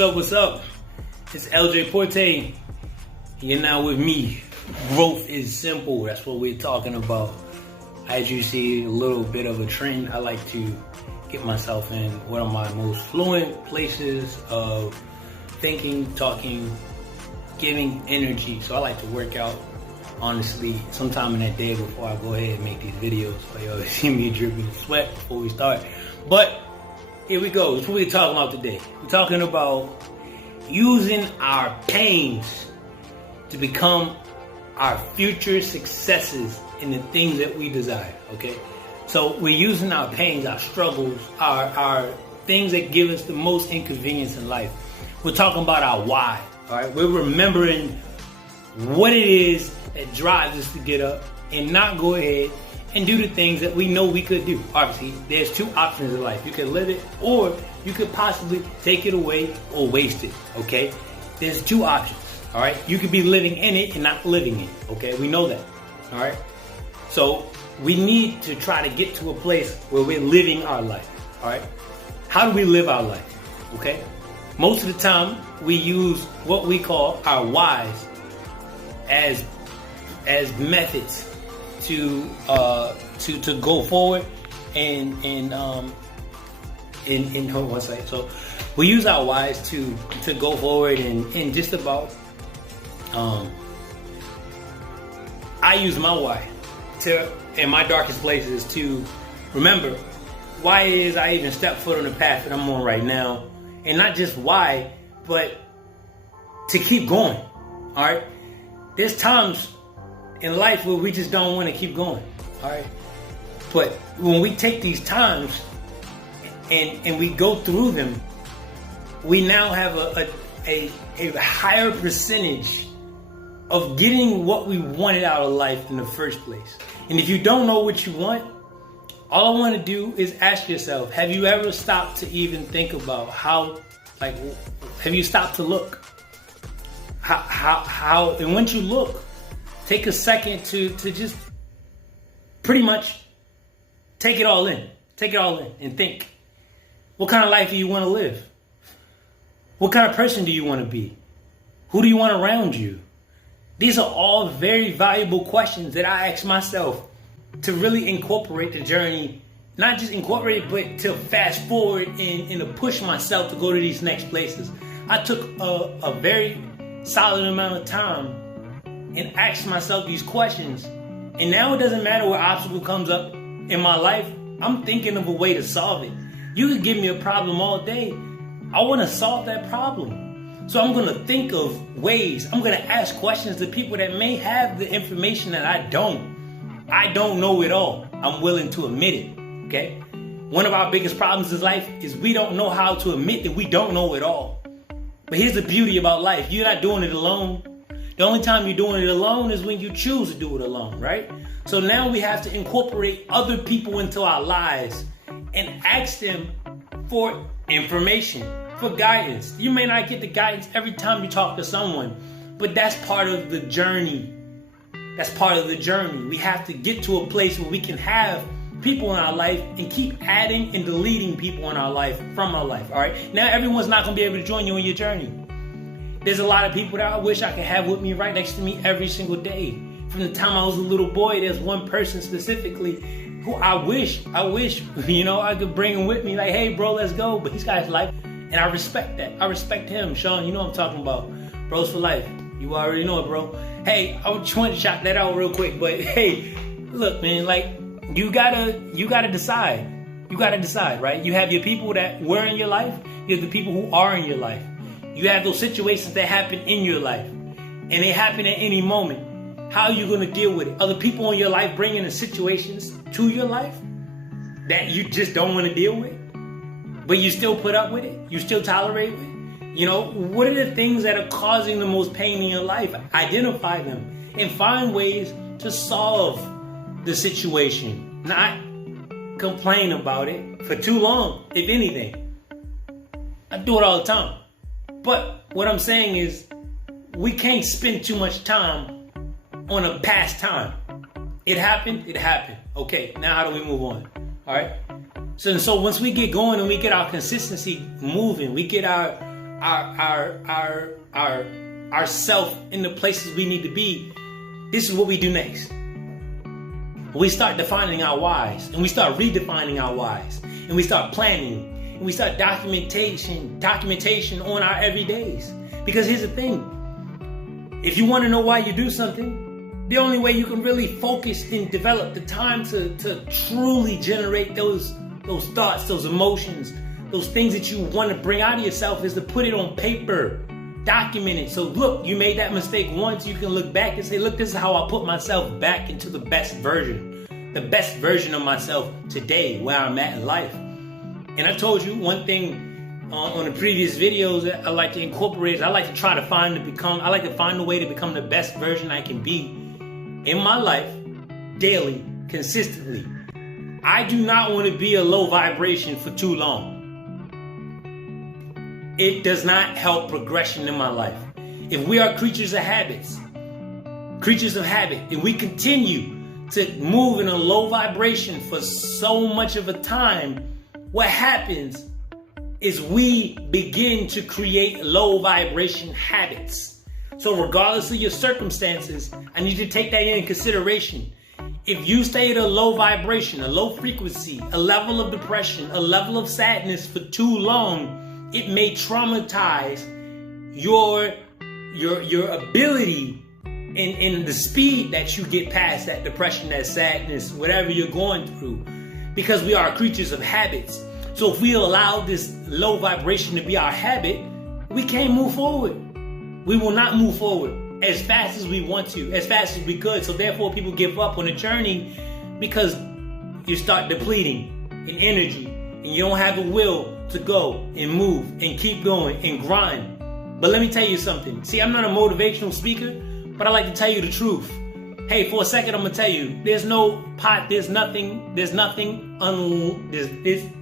up, what's up? It's LJ Porte. You're now with me. Growth is simple. That's what we're talking about. As you see, a little bit of a trend. I like to get myself in one of my most fluent places of thinking, talking, giving energy. So I like to work out, honestly, sometime in that day before I go ahead and make these videos. So you always see me dripping sweat before we start. But here we go. That's what we're talking about today. We're talking about using our pains to become our future successes in the things that we desire, okay? So we're using our pains, our struggles, our things that give us the most inconvenience in life. We're talking about our why, all right? We're remembering what it is that drives us to get up and not go ahead and do the things that we know we could do. Obviously, there's two options in life. You can live it, or you could possibly take it away or waste it, okay? There's two options, all right? You could be living in it and not living it, okay? We know that, all right? So we need to try to get to a place where we're living our life, all right? How do we live our life, okay? Most of the time, we use what we call our whys as methods to go forward and one second. So we use our whys to go forward and just about I use my why to in my darkest places to remember why it is I even step foot on the path that I'm on right now, and not just why, but to keep going. All right, there's times in life where we just don't want to keep going, all right? But when we take these times and we go through them, we now have a higher percentage of getting what we wanted out of life in the first place. And if you don't know what you want, all I want to do is ask yourself, have you ever stopped to even think about have you stopped to look? How, and once you look, take a second to just pretty much take it all in. Take it all in and think, what kind of life do you want to live? What kind of person do you want to be? Who do you want around you? These are all very valuable questions that I ask myself to really incorporate the journey. Not just incorporate it, but to fast forward and to push myself to go to these next places. I took a very solid amount of time and ask myself these questions. And now it doesn't matter what obstacle comes up in my life, I'm thinking of a way to solve it. You could give me a problem all day. I want to solve that problem. So I'm going to think of ways. I'm going to ask questions to people that may have the information that I don't. I don't know it all. I'm willing to admit it, okay? One of our biggest problems in life is we don't know how to admit that we don't know it all. But here's the beauty about life. You're not doing it alone. The only time you're doing it alone is when you choose to do it alone, right? So now we have to incorporate other people into our lives and ask them for information, for guidance. You may not get the guidance every time you talk to someone, but that's part of the journey. That's part of the journey. We have to get to a place where we can have people in our life and keep adding and deleting people in our life from our life, all right? Now, everyone's not going to be able to join you on your journey. There's a lot of people that I wish I could have with me right next to me every single day. From the time I was a little boy, there's one person specifically who I wish, I could bring him with me. Like, hey, bro, let's go. But he's got his life, and I respect that. I respect him. Sean, you know what I'm talking about. Bros for life. You already know it, bro. Hey, I just wanted to shout that out real quick. But, hey, look, man, you gotta decide. You gotta decide, right? You have your people that were in your life. You have the people who are in your life. You have those situations that happen in your life, and they happen at any moment. How are you going to deal with it? Are the people in your life bringing the situations to your life that you just don't want to deal with, but you still put up with it? You still tolerate it? You know, what are the things that are causing the most pain in your life? Identify them and find ways to solve the situation, not complain about it for too long, if anything. I do it all the time. But what I'm saying is, we can't spend too much time on a past time. It happened. Okay, now how do we move on? All right? So once we get going and we get our consistency moving, we get our our self in the places we need to be, this is what we do next. We start defining our whys, and we start redefining our whys, and we start planning, and we start documentation on our everydays. Because here's the thing, if you want to know why you do something, the only way you can really focus and develop the time to truly generate those thoughts, those emotions, those things that you want to bring out of yourself is to put it on paper, document it. So look, you made that mistake once, you can look back and say, look, this is how I put myself back into the best version of myself today, where I'm at in life. And I told you one thing on the previous videos that I like to incorporate is I like to find a way to become the best version I can be in my life daily, consistently. I do not want to be a low vibration for too long. It does not help progression in my life. If we are creatures of habit, and we continue to move in a low vibration for so much of a time, what happens is we begin to create low vibration habits. So regardless of your circumstances, I need you to take that in consideration. If you stay at a low vibration, a low frequency, a level of depression, a level of sadness for too long, it may traumatize your ability in the speed that you get past that depression, that sadness, whatever you're going through. Because we are creatures of habits. So if we allow this low vibration to be our habit, we can't move forward. We will not move forward as fast as we want to, as fast as we could. So therefore people give up on the journey because you start depleting in energy and you don't have a will to go and move and keep going and grind. But let me tell you something. See, I'm not a motivational speaker, but I like to tell you the truth. Hey, for a second, I'm gonna tell you, there's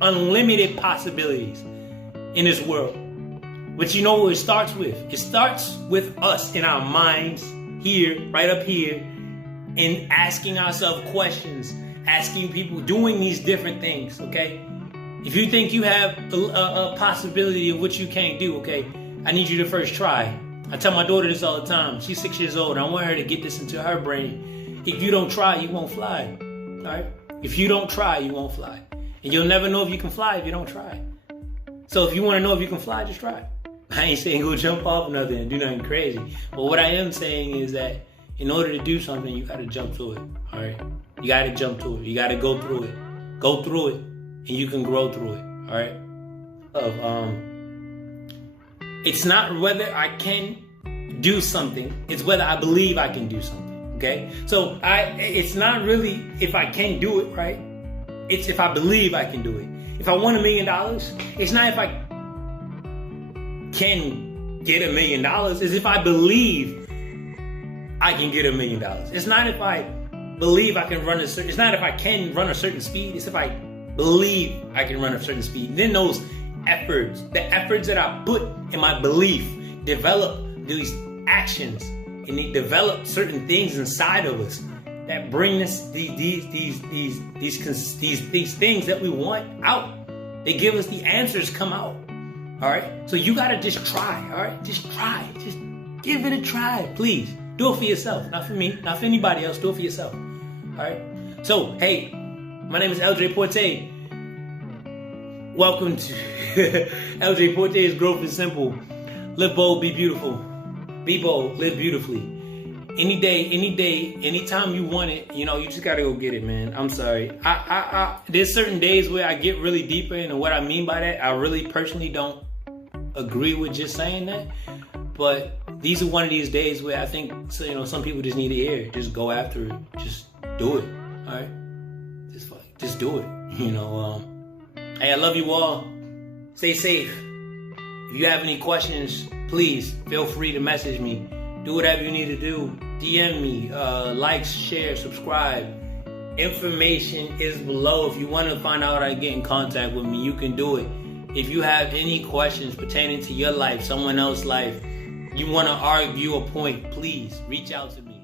unlimited possibilities in this world. But you know what it starts with? It starts with us in our minds, here, right up here, and asking ourselves questions, asking people, doing these different things, okay? If you think you have a possibility of what you can't do, okay, I need you to first try. I tell my daughter this all the time. She's 6 years old. I want her to get this into her brain. If you don't try, you won't fly. All right? If you don't try, you won't fly. And you'll never know if you can fly if you don't try. So if you want to know if you can fly, just try. I ain't saying go jump off nothing and do nothing crazy. But what I am saying is that in order to do something, you got to jump to it. All right? You got to jump to it. You got to go through it. Go through it, and you can grow through it. All right? It's not whether I can do something, it's whether I believe I can do something, okay? So it's not really if I can do it, right? It's if I believe I can do it. If I want $1 million, it's not if I can get $1 million, it's if I believe I can get $1 million. It's not if I believe I can run it's not if I can run a certain speed, it's if I believe I can run a certain speed. Then the efforts that I put in my belief develop these actions, and they develop certain things inside of us that bring us these things that we want out. They give us the answers come out. All right. So you gotta just try. All right. Just try. Just give it a try, please. Do it for yourself, not for me, not for anybody else. Do it for yourself. All right. So hey, my name is LJ Porte. Welcome to LJ Porte's Growth is Simple. Live bold, be beautiful. Be bold, live beautifully. Any day, anytime you want it, you just gotta go get it, man. I'm sorry. There's certain days where I get really deeper into what I mean by that. I really personally don't agree with just saying that. But these are one of these days where I think, some people just need to hear it. Just go after it. Just do it. All right? Just do it. Hey, I love you all. Stay safe. If you have any questions, please feel free to message me. Do whatever you need to do. DM me. Like, share, subscribe. Information is below. If you want to find out how to get in contact with me, you can do it. If you have any questions pertaining to your life, someone else's life, you want to argue a point, please reach out to me.